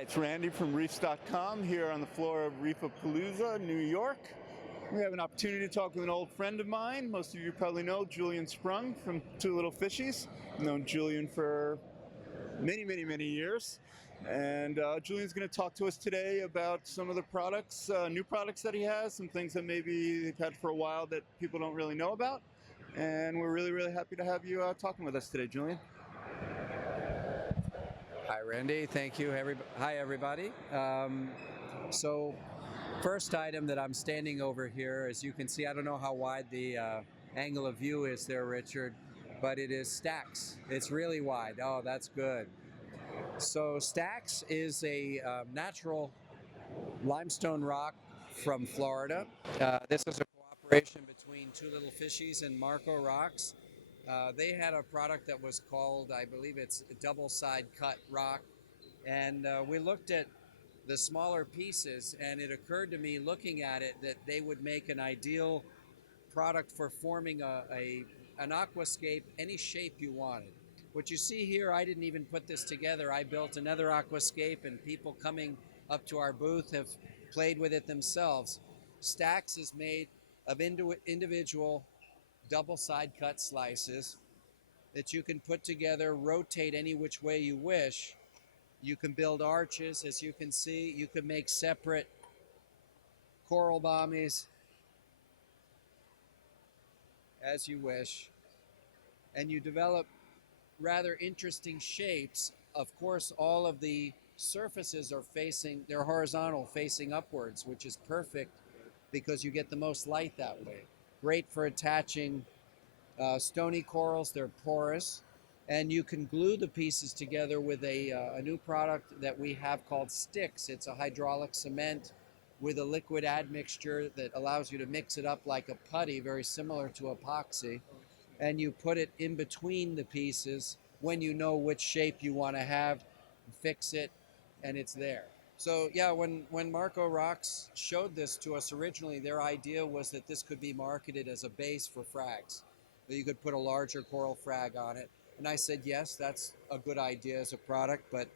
It's Randy from Reefs.com here on the floor of Reef A Palooza, New York. We have an opportunity to talk with an old friend of mine. Most of you probably know Julian Sprung from Two Little Fishies. I've known Julian for many years. And Julian's going to talk to us today about some of the products, new products that he has, some things that maybe they've had for a while that people don't really know about. And we're really happy to have you talking with us today, Julian. Hi, Randy. Thank you. Hi, everybody. So, first item that I'm standing over here, as you can see, I don't know how wide the angle of view is there, Richard, but it is Stax. It's really wide. Oh, that's good. So, Stax is a natural limestone rock from Florida. This is a cooperation between Two Little Fishies and Marko Rocks. They had a product that was called, I believe it's double side cut rock, and we looked at the smaller pieces, and it occurred to me looking at it that they would make an ideal product for forming an aquascape any shape you wanted. What you see here, I didn't even put this together. I built another aquascape, and people coming up to our booth have played with it themselves. Stax is made of individual double side cut slices that you can put together, rotate any which way you wish. You can build arches, as you can see. You can make separate coral bommies as you wish. And you develop rather interesting shapes. Of course, all of the surfaces are they're horizontal, facing upwards, which is perfect because you get the most light that way. Great for attaching stony corals. They're porous, and you can glue the pieces together with a new product that we have called Sticks. It's a hydraulic cement with a liquid admixture that allows you to mix it up like a putty, very similar to epoxy, and you put it in between the pieces when you know which shape you want to have, fix it, and it's there. So yeah, when Marko Rocks showed this to us originally, their idea was that this could be marketed as a base for frags. You could put a larger coral frag on it. And I said, yes, that's a good idea as a product, but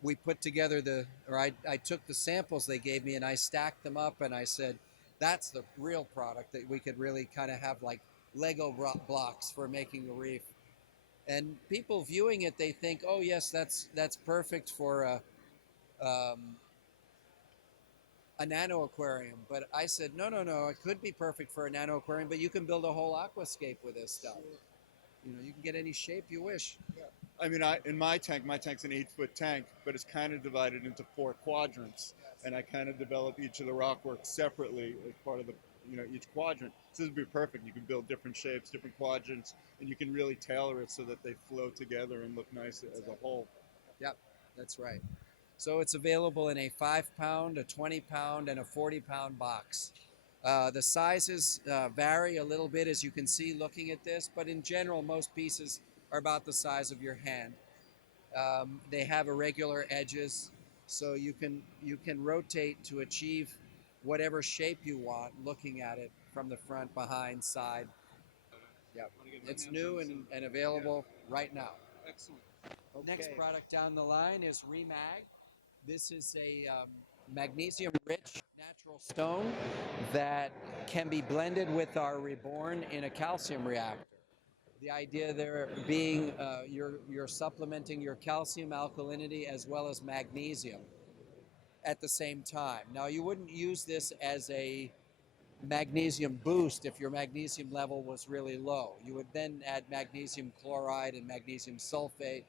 we put together I took the samples they gave me and I stacked them up, and I said, that's the real product that we could really kind of have like Lego blocks for making a reef. And people viewing it, they think, oh yes, that's perfect for a nano aquarium. But I said, no, it could be perfect for a nano aquarium, but you can build a whole aquascape with this stuff. You know, you can get any shape you wish. Yeah. I mean, in my tank's an 8-foot tank, but it's kind of divided into 4 quadrants. And I kind of develop each of the rockwork separately as part of each quadrant. So this would be perfect. You can build different shapes, different quadrants, and you can really tailor it so that they flow together and look nice as a whole. Yep, that's right. So it's available in a 5-pound, a 20-pound, and a 40-pound box. The sizes vary a little bit, as you can see looking at this, but in general, most pieces are about the size of your hand. They have irregular edges, so you can rotate to achieve whatever shape you want, looking at it from the front, behind, side. Yep. It's new and available right now. Excellent. Okay. Next product down the line is Remag. This is a magnesium-rich natural stone that can be blended with our Reborn in a calcium reactor. The idea there being you're supplementing your calcium alkalinity as well as magnesium at the same time. Now, you wouldn't use this as a magnesium boost if your magnesium level was really low. You would then add magnesium chloride and magnesium sulfate.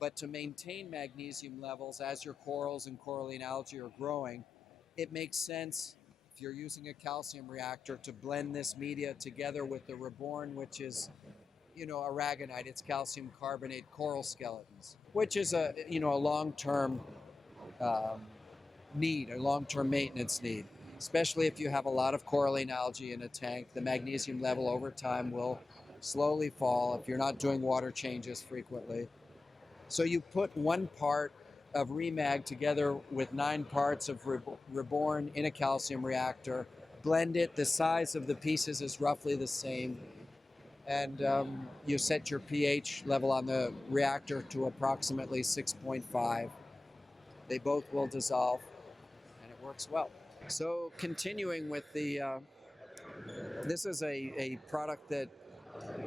But to maintain magnesium levels as your corals and coralline algae are growing, it makes sense, if you're using a calcium reactor, to blend this media together with the Reborn, which is, aragonite. It's calcium carbonate coral skeletons, which is a long-term need, a long-term maintenance need. Especially if you have a lot of coralline algae in a tank, the magnesium level over time will slowly fall if you're not doing water changes frequently. So you put 1 part of Remag together with 9 parts of Reborn in a calcium reactor, blend it, the size of the pieces is roughly the same, and you set your pH level on the reactor to approximately 6.5. they both will dissolve, and it works well. So continuing with the, this is a product that,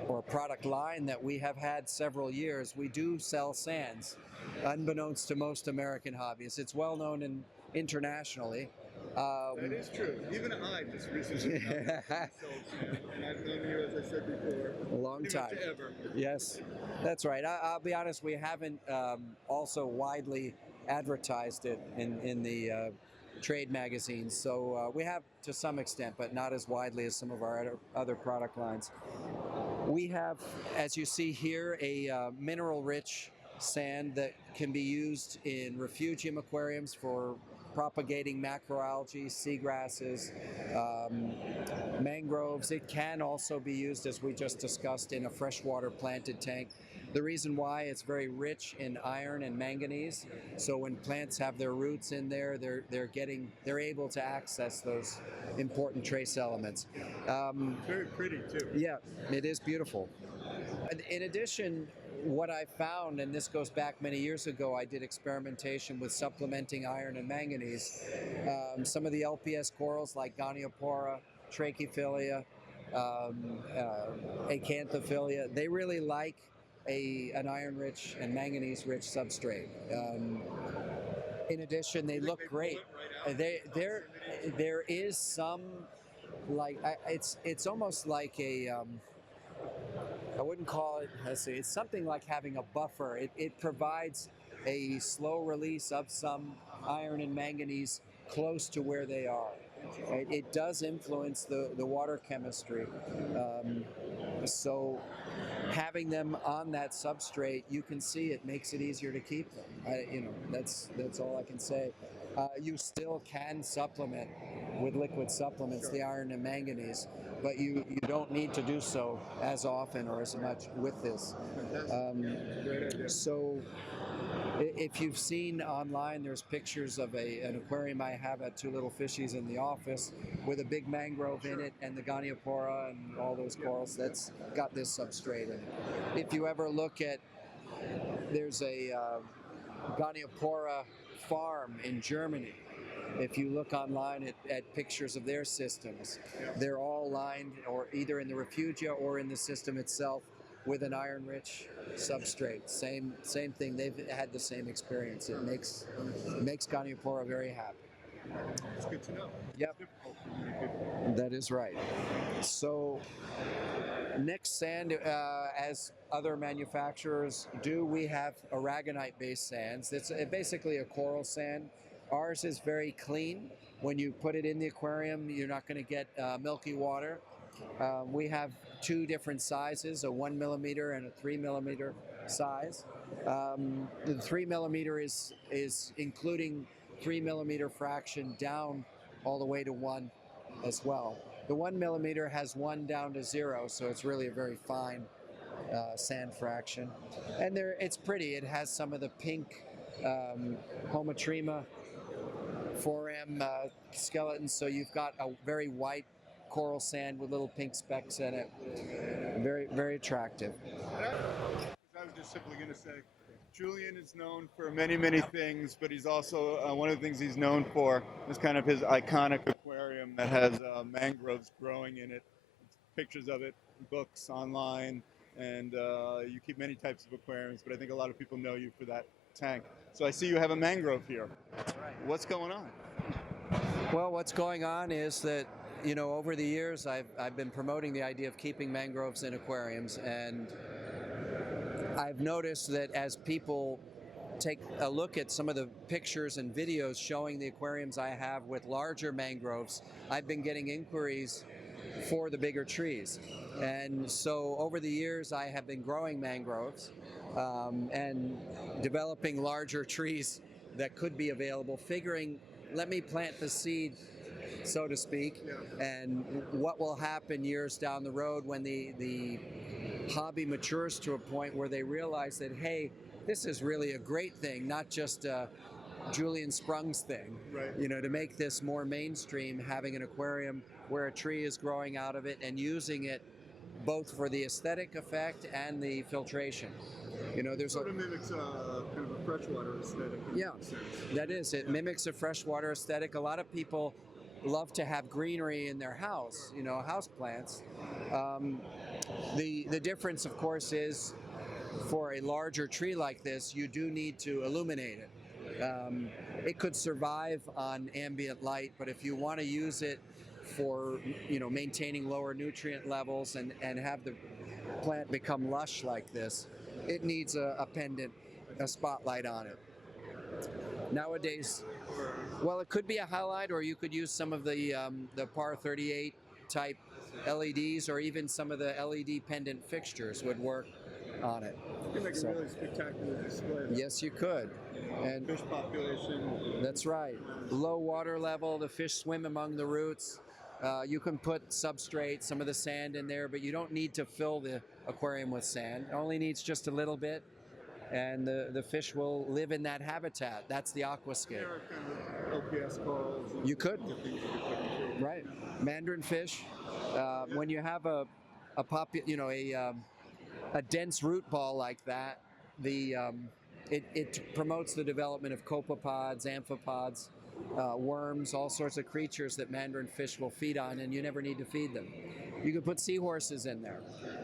or a product line that we have had several years. We do sell sands, unbeknownst to most American hobbyists. It's well known internationally. That is true. Even I just recently sold sand, and I've known you, as I said before, a long pretty time. much ever. Yes, that's right. I'll be honest, we haven't also widely advertised it in the trade magazines. So we have to some extent, but not as widely as some of our other product lines. We have, as you see here, a mineral-rich sand that can be used in refugium aquariums for propagating macroalgae, seagrasses, mangroves. It can also be used, as we just discussed, in a freshwater planted tank. The reason why, it's very rich in iron and manganese, so when plants have their roots in there, they're able to access those important trace elements. Very pretty too. Yeah, it is beautiful. In addition, what I found, and this goes back many years ago, I did experimentation with supplementing iron and manganese. Some of the LPS corals like Goniopora, Trachyphilia, Acanthophilia, they really like an iron-rich and manganese-rich substrate. In addition, they look great. There is some, like, it's almost like a, I wouldn't call it, let's see, it's something like having a buffer. It provides a slow release of some iron and manganese close to where they are. It does influence the water chemistry. So having them on that substrate, you can see it makes it easier to keep them. That's all I can say. You still can supplement with liquid supplements the iron and manganese, but you don't need to do so as often or as much with this. So if you've seen online, there's pictures of an aquarium I have at Two Little Fishies in the office with a big mangrove in it and the Goniopora and all those corals that's got this substrate in it. If you ever look at, there's a Goniopora farm in Germany. If you look online at pictures of their systems, they're all lined or either in the refugia or in the system itself with an iron-rich substrate. Same thing. They've had the same experience. It makes Goniopora very happy. It's good to know. Yep. That is right. So next sand, as other manufacturers do, we have aragonite-based sands. It's basically a coral sand. Ours is very clean. When you put it in the aquarium, you're not going to get milky water. We have two different sizes, a 1 millimeter and a 3 millimeter size. The 3 millimeter is including 3 millimeter fraction down all the way to 1 as well. The 1 millimeter has 1 down to 0, so it's really a very fine sand fraction. And it's pretty. It has some of the pink Homotrema 4M skeletons, so you've got a very white coral sand with little pink specks in it. Very, very attractive. I was just simply going to say, Julian is known for many, many things, but he's also, one of the things he's known for is kind of his iconic aquarium that has mangroves growing in it. Pictures of it, books online, and you keep many types of aquariums, but I think a lot of people know you for that tank. So I see you have a mangrove here. That's right. What's going on? Well, what's going on is that, over the years I've been promoting the idea of keeping mangroves in aquariums, and I've noticed that as people take a look at some of the pictures and videos showing the aquariums I have with larger mangroves, I've been getting inquiries for the bigger trees. And so over the years I have been growing mangroves and developing larger trees that could be available, figuring, let me plant the seed, so to speak, and what will happen years down the road when the hobby matures to a point where they realize that, hey, this is really a great thing, not just Julian Sprung's thing. Right. To make this more mainstream, having an aquarium where a tree is growing out of it and using it both for the aesthetic effect and the filtration. You know, there's Sort of mimics kind of a freshwater aesthetic. Yeah, that is. It mimics a freshwater aesthetic. A lot of people love to have greenery in their house, you know, house plants. The difference, of course, is for a larger tree like this, you do need to illuminate it. It could survive on ambient light, but if you want to use it for, you know, maintaining lower nutrient levels and have the plant become lush like this, it needs a pendant, a spotlight on it. Nowadays, well, it could be a halide, or you could use some of the PAR 38 type LEDs, or even some of the LED pendant fixtures would work on it. You can make a really spectacular display. Yes, you could. And fish population. That's right. Low water level, the fish swim among the roots. You can put substrate, some of the sand in there, but you don't need to fill the aquarium with sand. It only needs just a little bit, and the fish will live in that habitat. That's the aquascape. There are kind of LPS corals. You could. Right. Mandarin fish. When you have a dense root ball like that, it promotes the development of copepods, amphipods, worms, all sorts of creatures that mandarin fish will feed on, and you never need to feed them. You can put seahorses in there.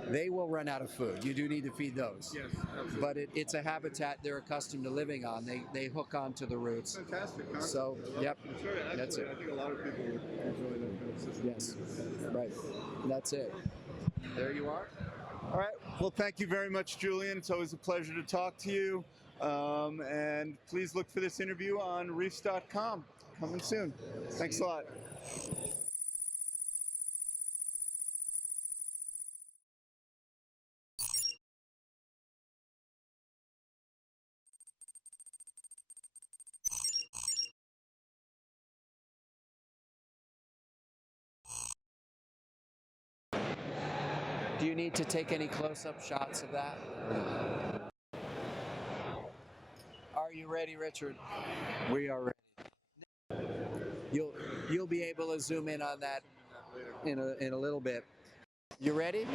They will run out of food. You do need to feed those. Yes, absolutely. But it's a habitat they're accustomed to living on. They hook onto the roots. Fantastic. So, yep, Actually, that's it. I think a lot of people would enjoy that kind of system. Yes, right. That's it. There you are. All right. Well, thank you very much, Julian. It's always a pleasure to talk to you. And please look for this interview on Reefs.com. Coming soon. Thanks a lot. Do you need to take any close-up shots of that? Are you ready, Richard? We are ready. You'll be able to zoom in on that in a little bit. You ready?